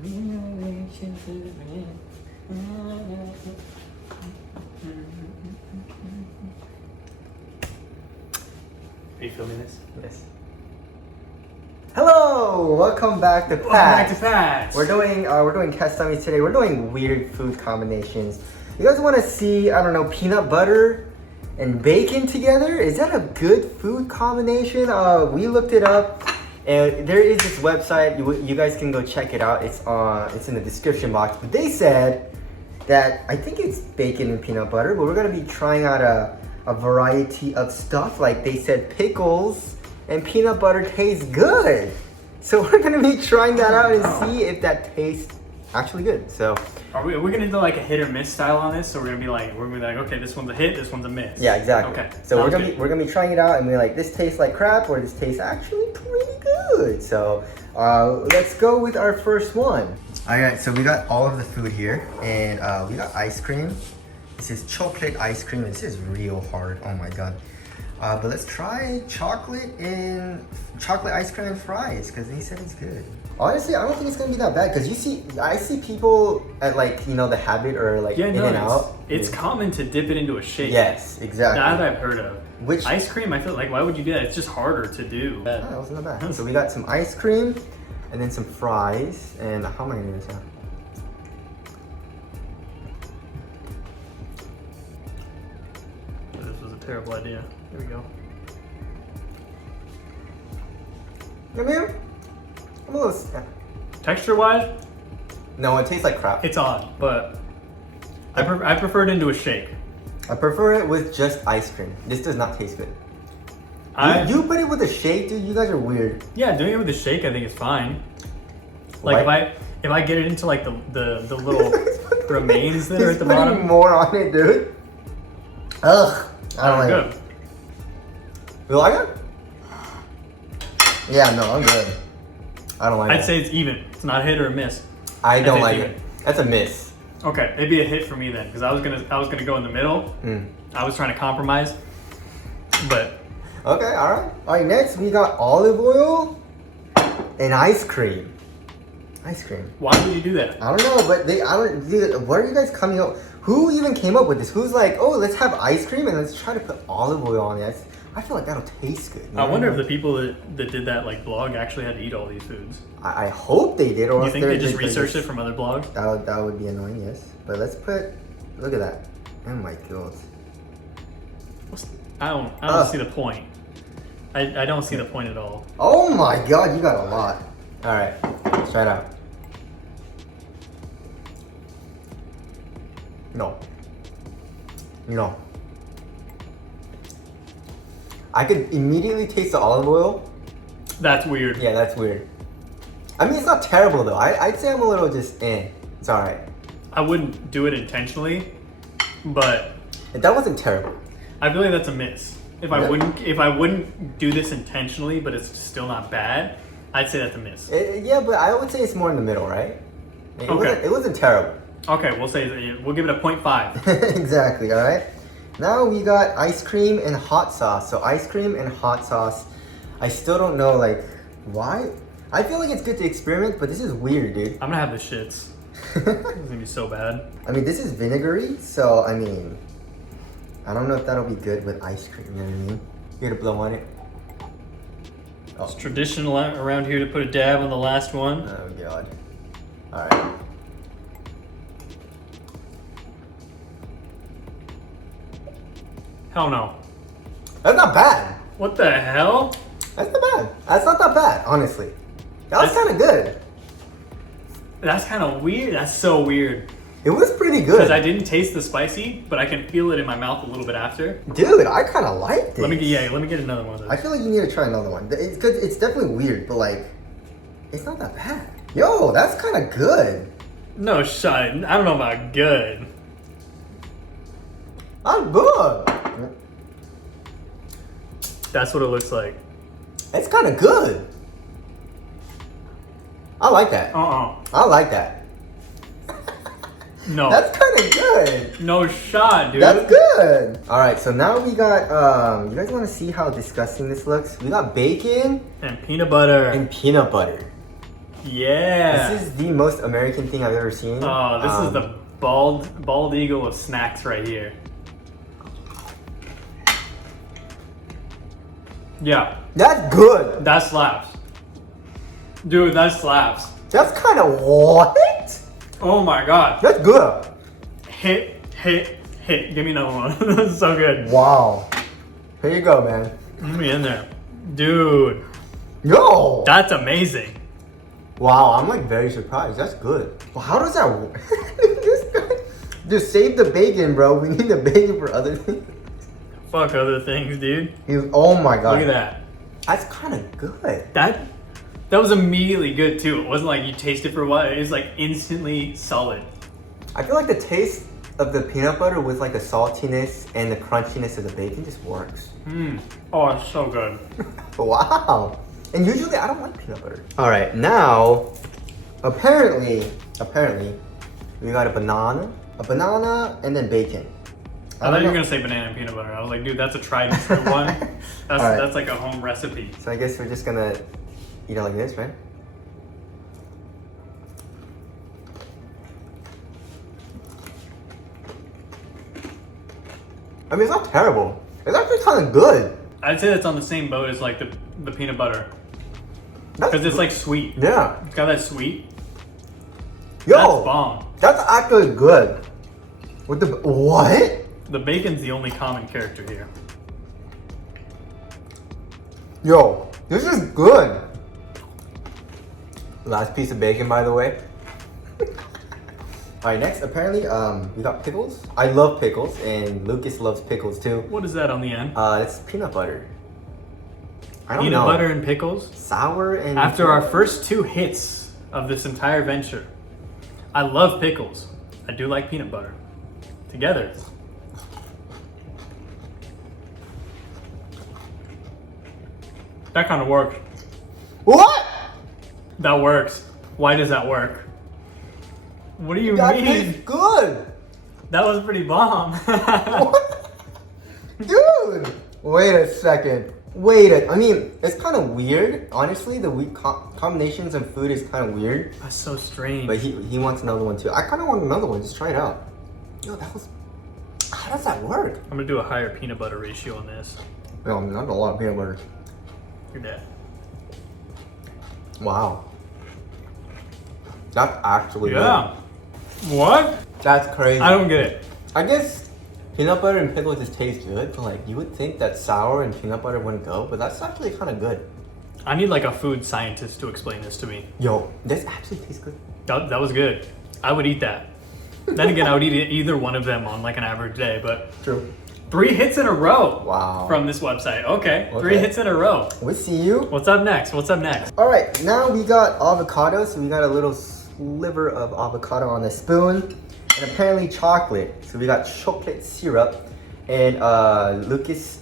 Are you filming this? Yes. Hello, welcome back to Pat. Welcome back to Pat. We're doing test dummies today. We're doing weird food combinations. You guys want to see, I don't know, peanut butter and bacon together? Is that a good food combination? We looked it up, and there is this website. You guys can go check it out. It's in the description box. But they said that I think it's bacon and peanut butter, but we're gonna be trying out a variety of stuff. Like they said, pickles and peanut butter tastes good. So we're gonna be trying that out and see if that tastes actually good. So are we gonna do like a hit or miss style on this? So we're gonna be like, okay, this one's a hit, this one's a miss. yeah, exactly. Okay. So we're gonna be trying it out and be like, this tastes like crap or this tastes actually pretty good. So let's go with our first one. All right, so we got all of the food here, and we got ice cream. This is chocolate ice cream. This is real hard. Oh my god. But let's try chocolate ice cream and fries because they said it's good. Honestly, I don't think it's gonna be that bad because I see people at like the Habit or like In-N-Out. It's common to dip it into a shake. Yes, exactly. That I've heard of. Which ice cream? I feel like why would you do that? It's just harder to do. Oh, that wasn't that bad. So we got some ice cream and then some fries. And how am I gonna do this now? This was a terrible idea. Here we go. I mean, I'm a little. Texture-wise, No, it tastes like crap. it's odd, but I prefer it into a shake. I prefer it with just ice cream. This does not taste good. You put it with a shake, dude. You guys are weird. Yeah, doing it with a shake, I think is fine. Like if I get it into like the little remains that are at the bottom. Putting more on it, dude. Ugh, I don't like it. You like it? Yeah, no, I'm good. I don't like it. I'd say it's even. It's not a hit or a miss. I don't like it. That's a miss. Okay, it'd be a hit for me then, because I was gonna go in the middle. I was trying to compromise, but okay, all right. Next we got olive oil and ice cream. Ice cream. Why would you do that? I don't know, but what are you guys coming up? Who even came up with this? Who's like, oh, let's have ice cream and let's try to put olive oil on it. I feel like that'll taste good. I wonder if the people that did that like blog actually had to eat all these foods. I hope they did. Or you think they just researched it from other blogs? That would be annoying, yes. But let's look at that. Oh my god. I don't see the point. I don't see the point at all. Oh my god, you got a lot. All right, let's try it out. No. I could immediately taste the olive oil. That's weird. Yeah, that's weird. I mean, it's not terrible though. I'd say I'm a little just It's all right. I wouldn't do it intentionally, but that wasn't terrible. I feel like that's a miss. If I wouldn't do this intentionally, but it's still not bad, I'd say that's a miss. Yeah, but I would say it's more in the middle, right? It wasn't terrible. Okay, we'll give it a 0.5. Exactly. All right. Now we got ice cream and hot sauce. So ice cream and hot sauce. I still don't know like why. I feel like it's good to experiment, but this is weird, dude. I'm gonna have the shits. It's gonna be so bad. I mean, this is vinegary, so I mean, I don't know if that'll be good with ice cream. You know what I mean? You gotta blow on it. Oh. It's traditional around here to put a dab on the last one. Oh god. All right. Hell no. That's not bad. What the hell? That's not bad. That's not that bad, honestly. That was kind of good. That's kind of weird. That's so weird. It was pretty good. Because I didn't taste the spicy, but I can feel it in my mouth a little bit after. Dude, I kind of liked it. Let me get another one of those. I feel like you need to try another one. It's definitely weird, but like, it's not that bad. Yo, that's kind of good. No shot. I don't know about good. I'm good. That's what it looks like. It's kind of good. I like that. I like that. No. That's kind of good. No shot, dude. That's good. All right, so now we got, you guys want to see how disgusting this looks? We got bacon. And peanut butter. And peanut butter. Yeah. This is the most American thing I've ever seen. Oh, this is the bald eagle of snacks right here. Yeah, That's good. that slaps. Dude, that slaps. That's kind of what? Oh my god. That's good. Hit. Give me another one. This is so good. Wow. Here you go, man. Get me in there. Dude, Yo. that's amazing. Wow, I'm like very surprised. That's good. Well, how does that work? This guy- Just save the bacon, bro. We need the bacon for other things. Fuck other things, dude. Oh my god. Look at that. That's kind of good. That was immediately good too. It wasn't like you tasted for a while. It was like instantly solid. I feel like the taste of the peanut butter with like the saltiness and the crunchiness of the bacon just works. Oh, it's so good. Wow. And usually I don't like peanut butter. All right, now, apparently, we got a banana, and then bacon. I thought you were gonna say banana and peanut butter. I was like, dude, that's a tried and true one. That's All right. that's like a home recipe. So I guess we're just gonna eat it like this, right? I mean, it's not terrible. It's actually kind of good. I'd say that's on the same boat as like the peanut butter. That's Because it's like sweet. Yeah. It's got that sweet. Yo, That's bomb. that's actually good. With the what? The bacon's the only common character here. Yo, this is good. Last piece of bacon, by the way. All right, next, apparently, we got pickles. I love pickles, and Lucas loves pickles too. What is that on the end? It's peanut butter. I don't Peanut know. butter and pickles? Sour and... After our first two hits of this entire venture, I love pickles. I do like peanut butter. Together. That kind of works. What? That works. Why does that work? What do you That mean? tastes good. That was pretty bomb. What? Dude! Wait a second. I mean, it's kind of weird. Honestly, the combinations of food is kind of weird. That's so strange. But he wants another one too. I kind of want another one. Just try it out. Yo, that was... How does that work? I'm gonna do a higher peanut butter ratio on this. No, not a lot of peanut butter. You're dead. Wow. That's actually Yeah. What? good. That's crazy. I don't get it. I guess peanut butter and pickles just taste good, but like you would think that sour and peanut butter wouldn't go, but that's actually kind of good. I need like a food scientist to explain this to me. Yo, this actually tastes good. That was good. I would eat that. Then again, I would eat either one of them on like an average day, but True. 3 hits in a row. Wow. From this website. Okay. 3 Okay. hits in a row. We see you. What's up next? What's up next? All right, now we got avocado. So we got a little sliver of avocado on the spoon, and apparently chocolate. So we got chocolate syrup, and Lucas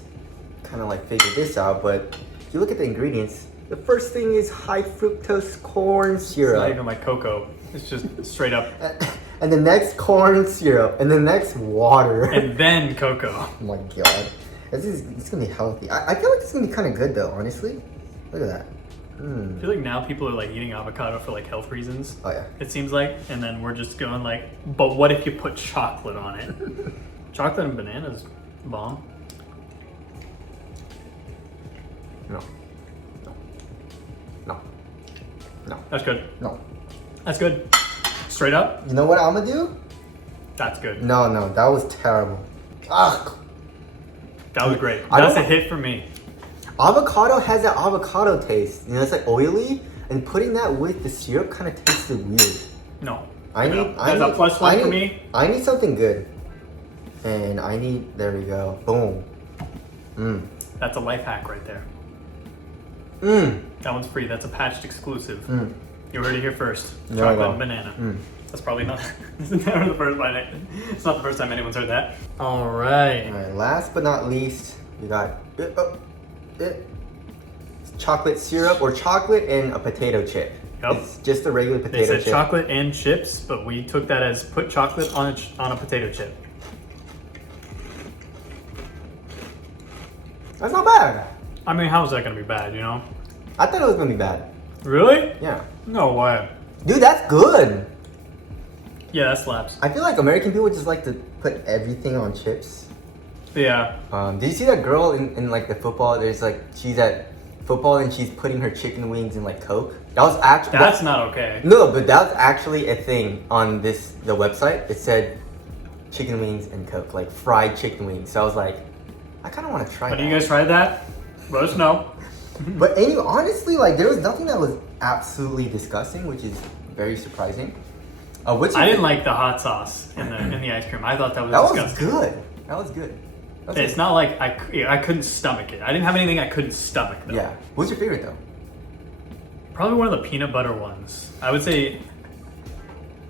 kind of like figured this out. But if you look at the ingredients, the first thing is high fructose corn It's not even syrup, my cocoa. It's just straight up. and the next corn syrup, and the next water. And then cocoa. Oh my god, it's gonna be healthy. I feel like it's gonna be kind of good though, honestly. Look at that. I feel like now people are like eating avocado for like health reasons. Oh yeah. It seems like, and then we're just going like, but what if you put chocolate on it? Chocolate and bananas, bomb. No. No. No. That's good. No. That's good. Straight up, You know what I'm gonna do? that's good. No, that was terrible. Ugh. That was great. I That's a don't- hit for me. Avocado has that avocado taste. You know, it's like oily, and putting that with the syrup kind of tasted weird. No. I No. need. That's a plus one for me. I need something good, and I need. There we go. Boom. That's a life hack right there. That one's free. That's a patched exclusive. You heard it here first. There we Chocolate go. and banana. That's probably not. It's never the first time. It's not the first time anyone's heard that. All right. All right. Last but not least, we got chocolate syrup or chocolate and a potato chip. Yep. It's just a regular potato They said chip. chocolate and chips, but we took that as put chocolate on a potato chip. That's not bad. I mean, how is that gonna be bad? You know? I thought it was gonna be bad. Really? Yeah. No way. Dude, that's good. Yeah, that slaps. I feel like American people just like to put everything on chips. Yeah. Did you see that girl in like the football? There's like, she's at football and she's putting her chicken wings in like Coke. That was actually... That's not okay. No, but that was actually a thing on the website. It said chicken wings and Coke, like fried chicken wings. So I was like, I kind of want to try that. But you guys tried that? Let us know. But anyway, honestly, like there was nothing that was absolutely disgusting, which is very surprising. I didn't like the hot sauce in the ice cream. I thought that was disgusting. Good. That was good. It's not like I couldn't stomach it. I didn't have anything I couldn't stomach though. Yeah. What's your favorite though? Probably one of the peanut butter ones. I would say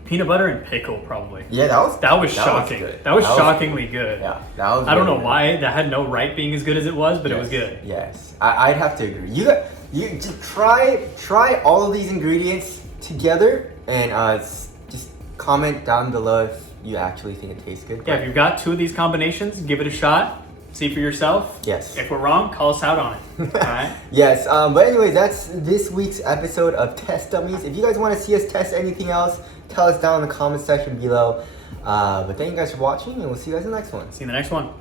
peanut butter and pickle probably. Yeah, that was shocking. That was shockingly good. Yeah, that was. I don't know why that had no right being as good as it was, but it was good. Yes, I'd have to agree. You just try all of these ingredients together and just comment down below if you actually think it tastes good. Yeah, if you've got two of these combinations, give it a shot. See for yourself. Yes. If we're wrong, call us out on it. All right. Yes. But anyway, that's this week's episode of Test Dummies. If you guys want to see us test anything else, tell us down in the comment section below. But thank you guys for watching, and we'll see you guys in the next one. See you in the next one.